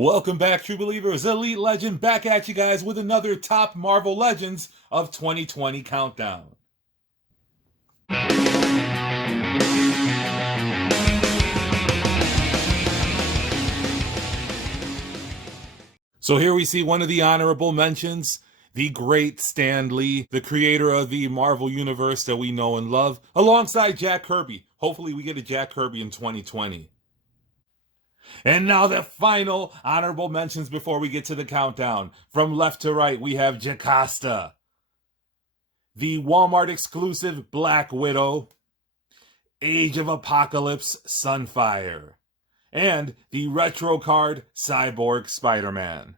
Welcome back, true believers. Elite Legend back at you guys with another top Marvel Legends of 2020 countdown. So here we see one of the honorable mentions, the great Stan Lee, the creator of the Marvel Universe that we know and love, alongside Jack Kirby. Hopefully we get a Jack Kirby in 2020. And now the final honorable mentions before we get to the countdown. From left to right, we have Jocasta, the Walmart exclusive Black Widow, Age of Apocalypse Sunfire, and the retro card Cyborg SpiderMan.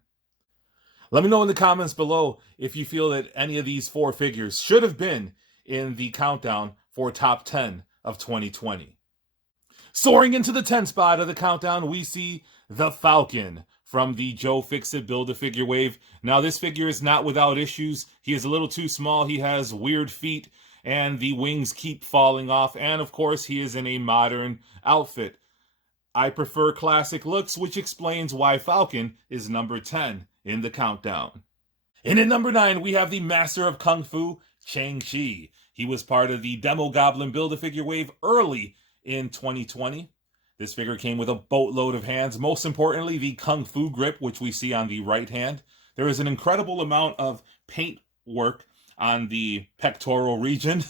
Let me know in the comments below if you feel that any of these four figures should have been in the countdown for top 10 of 2020. Soaring into the 10th spot of the countdown, we see the Falcon from the Joe Fixit Build-A-Figure wave. Now, this figure is not without issues. He is a little too small. He has weird feet, and the wings keep falling off. And, of course, he is in a modern outfit. I prefer classic looks, which explains why Falcon is number 10 in the countdown. And at number 9, we have the Master of Kung Fu, Shang-Chi. He was part of the Demo Goblin Build-A-Figure wave early in 2020. This figure came with a boatload of hands, most importantly the Kung Fu grip, which we see on the right hand. There is an incredible amount of paint work on the pectoral region,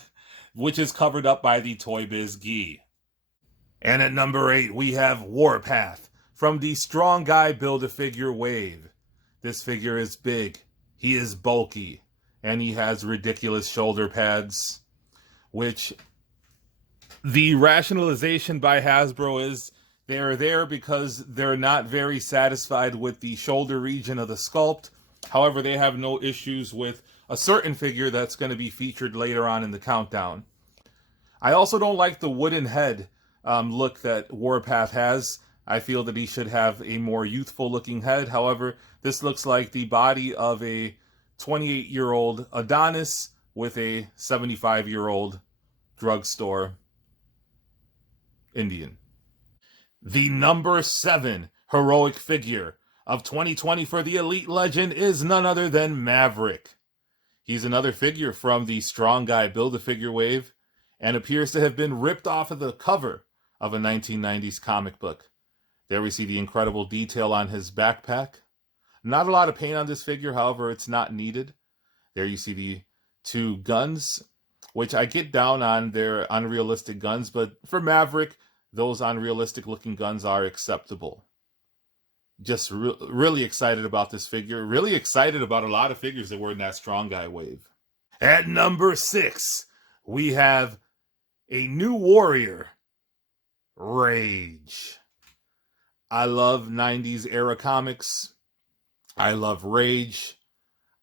which is covered up by the Toy Biz gi. And at number 8, we have Warpath from the Strong Guy Build-A-Figure wave. This figure is big, he is bulky, and he has ridiculous shoulder pads, which the rationalization by Hasbro is they're there because they're not very satisfied with the shoulder region of the sculpt. However, they have no issues with a certain figure that's going to be featured later on in the countdown. I also don't like the wooden head look that Warpath has. I feel that he should have a more youthful looking head. However, this looks like the body of a 28-year-old Adonis with a 75-year-old drugstore Indian. The number 7 heroic figure of 2020 for the Elite Legend is none other than Maverick. He's another figure from the Strong Guy Build-A-Figure wave and appears to have been ripped off of the cover of a 1990s comic book. There we see the incredible detail on his backpack. Not a lot of paint on this figure, however, it's not needed. There you see the two guns, which I get down on their unrealistic guns, but for Maverick, those unrealistic looking guns are acceptable. Just really excited about this figure. Really excited about a lot of figures that were in that Strong Guy wave. At number 6, we have a new warrior, Rage. I love 90s era comics. I love Rage.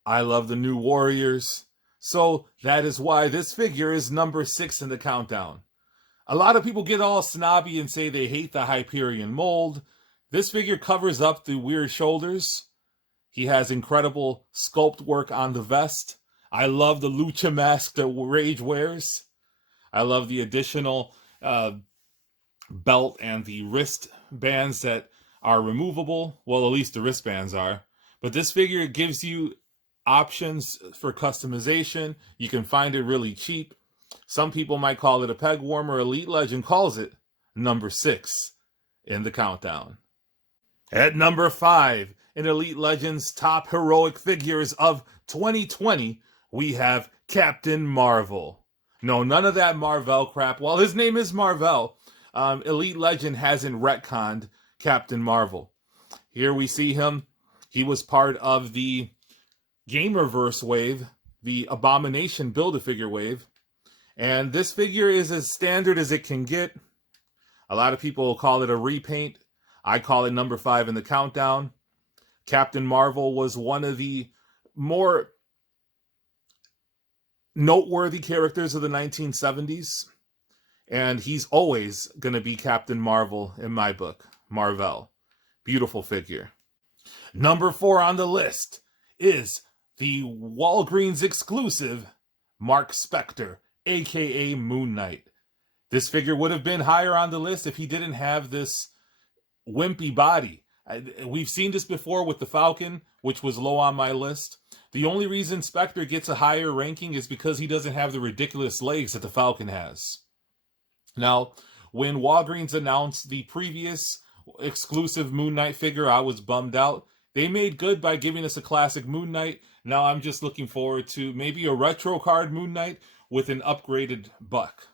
I love the New Warriors. So that is why this figure is number 6 in the countdown. A lot of people get all snobby and say they hate the Hyperion mold. This figure covers up the weird shoulders. He has incredible sculpt work on the vest. I love the lucha mask that Rage wears. I love the additional belt and the wrist bands that are removable. Well, at least the wristbands are. But this figure gives you options for customization. You can find it really cheap. Some people might call it a peg warmer. Elite Legend calls it number 6 in the countdown. At number 5, in Elite Legend's top heroic figures of 2020, we have Captain Marvel. No, none of that Marvel crap. While his name is Marvel, Elite Legend hasn't retconned Captain Marvel. Here we see him. He was part of the Gamerverse wave, the Abomination Build-A-Figure wave. And this figure is as standard as it can get. A lot of people call it a repaint. I call it number 5 in the countdown. Captain Marvel was one of the more noteworthy characters of the 1970s. And he's always going to be Captain Marvel in my book. Marvel. Beautiful figure. Number 4 on the list is the Walgreens exclusive Mark Spector, aka Moon Knight. This figure would have been higher on the list if he didn't have this wimpy body. We've seen this before with the Falcon, which was low on my list. The only reason Spectre gets a higher ranking is because he doesn't have the ridiculous legs that the Falcon has. Now, when Walgreens announced the previous exclusive Moon Knight figure, I was bummed out. They made good by giving us a classic Moon Knight. Now I'm just looking forward to maybe a retro card Moon Knight with an upgraded Buck.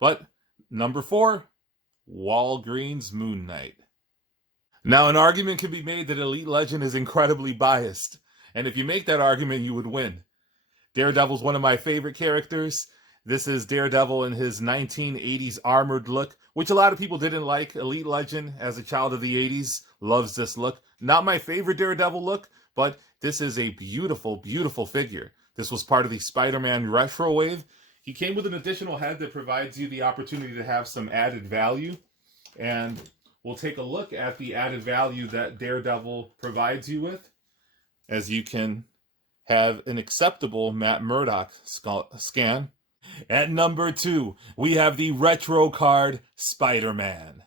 But number 4, Walgreens Moon Knight. Now, an argument can be made that Elite Legend is incredibly biased, and if you make that argument, you would win. Daredevil's one of my favorite characters. This is Daredevil in his 1980s armored look, which a lot of people didn't like. Elite Legend, as a child of the 80s, loves this look. Not my favorite Daredevil look, but this is a beautiful, beautiful figure. This was part of the SpiderMan retro wave. He came with an additional head that provides you the opportunity to have some added value, and we'll take a look at the added value that Daredevil provides you with, as you can have an acceptable Matt Murdock scan. At number 2, we have the retro card Spider-Man.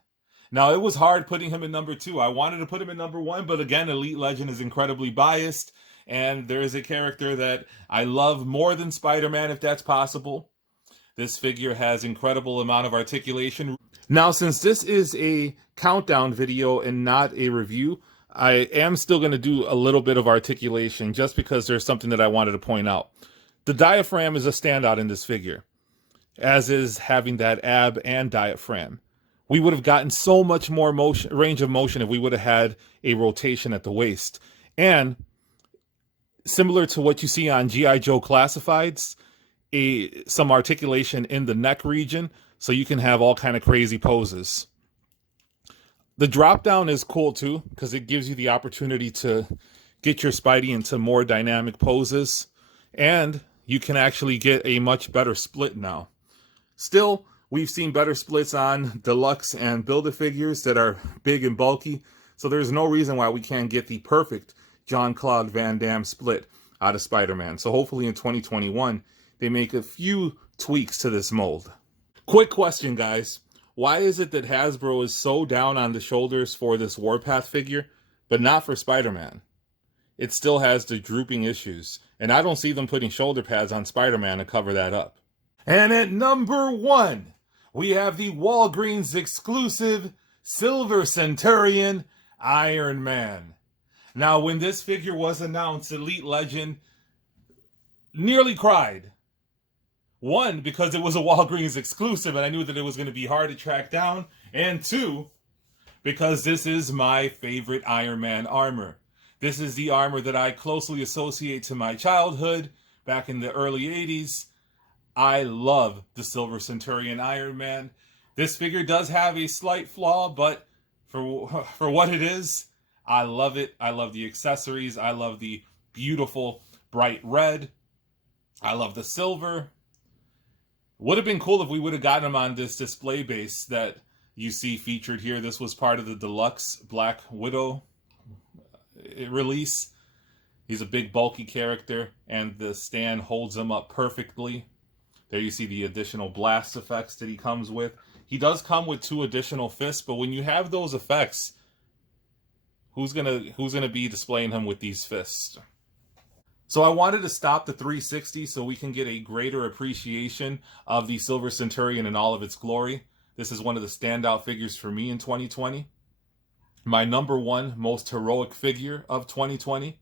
Now, it was hard putting him in number 2. I wanted to put him in number 1, but again, Elite Legend is incredibly biased, and there is a character that I love more than Spider-Man, if that's possible. This figure has incredible amount of articulation. Now, since this is a countdown video and not a review, I am still going to do a little bit of articulation just because there's something that I wanted to point out. The diaphragm is a standout in this figure, as is having that ab and diaphragm. We would have gotten so much more range of motion if we would have had a rotation at the waist. And similar to what you see on G.I. Joe Classifieds, some articulation in the neck region, so you can have all kind of crazy poses. The drop down is cool too, because it gives you the opportunity to get your Spidey into more dynamic poses, and you can actually get a much better split now. Still, we've seen better splits on deluxe and Build-A-Figures that are big and bulky, so there's no reason why we can't get the perfect Jean-Claude Van Damme split out of Spider-Man. So hopefully in 2021, they make a few tweaks to this mold. Quick question, guys. Why is it that Hasbro is so down on the shoulders for this Warpath figure, but not for Spider-Man? It still has the drooping issues, and I don't see them putting shoulder pads on Spider-Man to cover that up. And at number 1, we have the Walgreens exclusive Silver Centurion Iron Man. Now, when this figure was announced, Elite Legend nearly cried. 1, because it was a Walgreens exclusive and I knew that it was going to be hard to track down. And 2, because this is my favorite Iron Man armor. This is the armor that I closely associate to my childhood back in the early 80s. I love the Silver Centurion Iron Man. This figure does have a slight flaw, but for what it is, I love it. I love the accessories. I love the beautiful bright red. I love the silver. Would have been cool if we would have gotten him on this display base that you see featured here. This was part of the deluxe Black Widow release. He's a big bulky character, and the stand holds him up perfectly. There you see the additional blast effects that he comes with. He does come with 2 additional fists, but when you have those effects, who's gonna be displaying him with these fists? So I wanted to stop the 360 so we can get a greater appreciation of the Silver Centurion in all of its glory. This is one of the standout figures for me in 2020. My number 1 most heroic figure of 2020.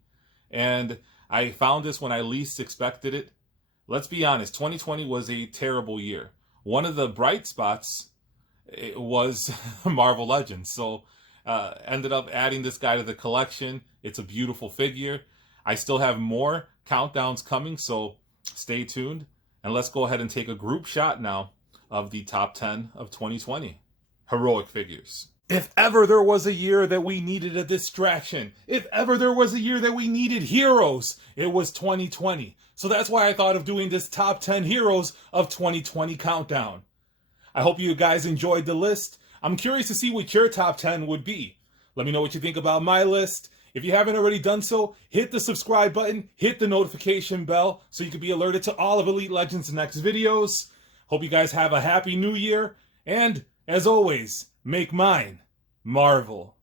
And I found this when I least expected it. Let's be honest, 2020 was a terrible year. One of the bright spots was Marvel Legends. So ended up adding this guy to the collection. It's a beautiful figure. I still have more countdowns coming, so stay tuned. And let's go ahead and take a group shot now of the top 10 of 2020 heroic figures. If ever there was a year that we needed a distraction, if ever there was a year that we needed heroes, it was 2020. So that's why I thought of doing this top 10 heroes of 2020 countdown. I hope you guys enjoyed the list. I'm curious to see what your top 10 would be. Let me know what you think about my list. If you haven't already done so, hit the subscribe button, hit the notification bell so you can be alerted to all of Elite Legends' next videos. Hope you guys have a happy new year, and as always, make mine Marvel.